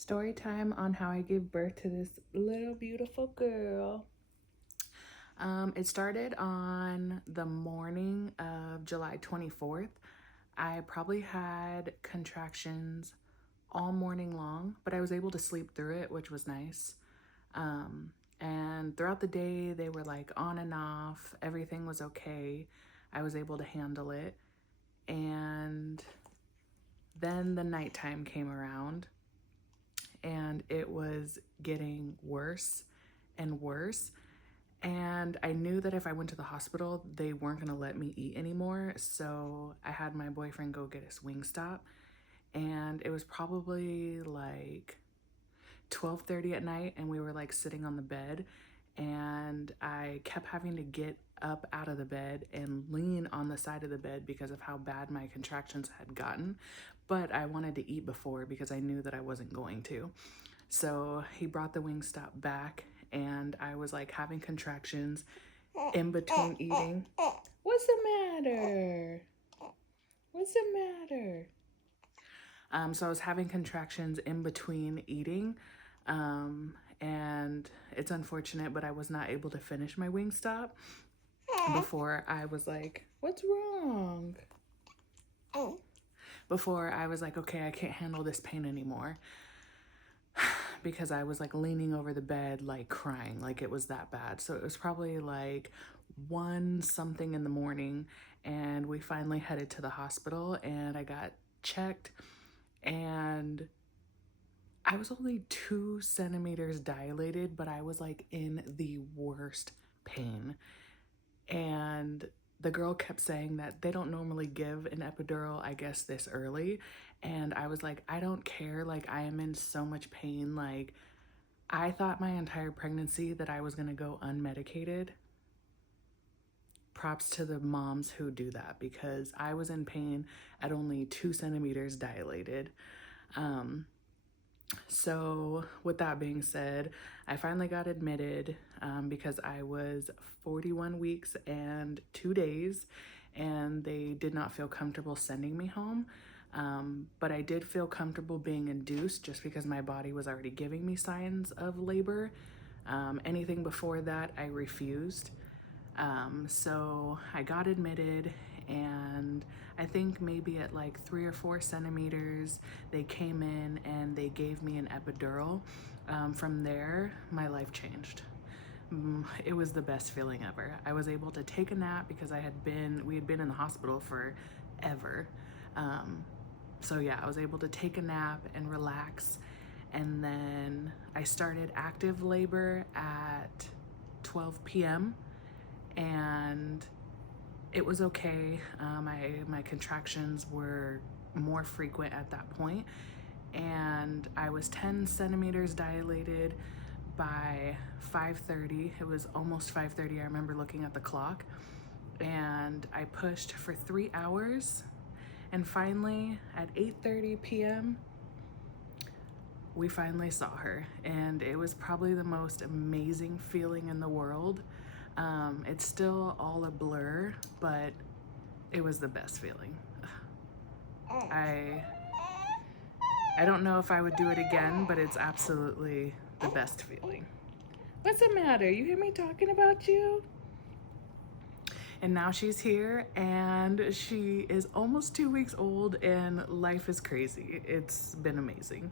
Story time on how I gave birth to this little beautiful girl. It started on the morning of July 24th. I probably had contractions all morning long, but I was able to sleep through it, which was nice. And throughout the day, they were like on and off. Everything was okay. I was able to handle it. And then the nighttime came around and it was getting worse and worse. And I knew that if I went to the hospital, they weren't going to let me eat anymore. So I had my boyfriend go get us Wingstop. And it was probably like 12:30 at night, and we were like sitting on the bed. And I kept having to get up out of the bed and lean on the side of the bed because of how bad my contractions had gotten. But I wanted to eat before because I knew that I wasn't going to. So he brought the Wingstop back, and I was like having contractions in between eating. What's the matter? What's the matter? So I was having contractions in between eating. And it's unfortunate, but I was not able to finish my Wingstop before I was like, what's wrong? Before I was like, okay, I can't handle this pain anymore. Because I was like leaning over the bed, like crying, like it was that bad. So it was probably like 1 something in the morning, and we finally headed to the hospital and I got checked, and I was only 2 centimeters dilated, but I was like in the worst pain. And the girl kept saying that they don't normally give an epidural, I guess, this early. And I was like, I don't care. Like, I am in so much pain. Like, I thought my entire pregnancy that I was going to go unmedicated. Props to the moms who do that, because I was in pain at only 2 centimeters dilated. So with that being said, I finally got admitted because I was 41 weeks and 2 days, and they did not feel comfortable sending me home. But I did feel comfortable being induced just because my body was already giving me signs of labor. Anything before that, I refused. So I got admitted, and I think maybe at like 3 or 4 centimeters, they came in and they gave me an epidural. From there, my life changed. It was the best feeling ever. I was able to take a nap because we had been in the hospital forever. So yeah, I was able to take a nap and relax. And then I started active labor at 12 p.m. and it was okay. My contractions were more frequent at that point, and I was 10 centimeters dilated by 5:30. It was almost 5:30. I remember looking at the clock, and I pushed for 3 hours, and finally at 8:30 p.m. we finally saw her, and it was probably the most amazing feeling in the world. It's still all a blur, but it was the best feeling. I don't know if I would do it again, but it's absolutely the best feeling. What's the matter? You hear me talking about you? And now she's here, and she is almost 2 weeks old, and life is crazy. It's been amazing.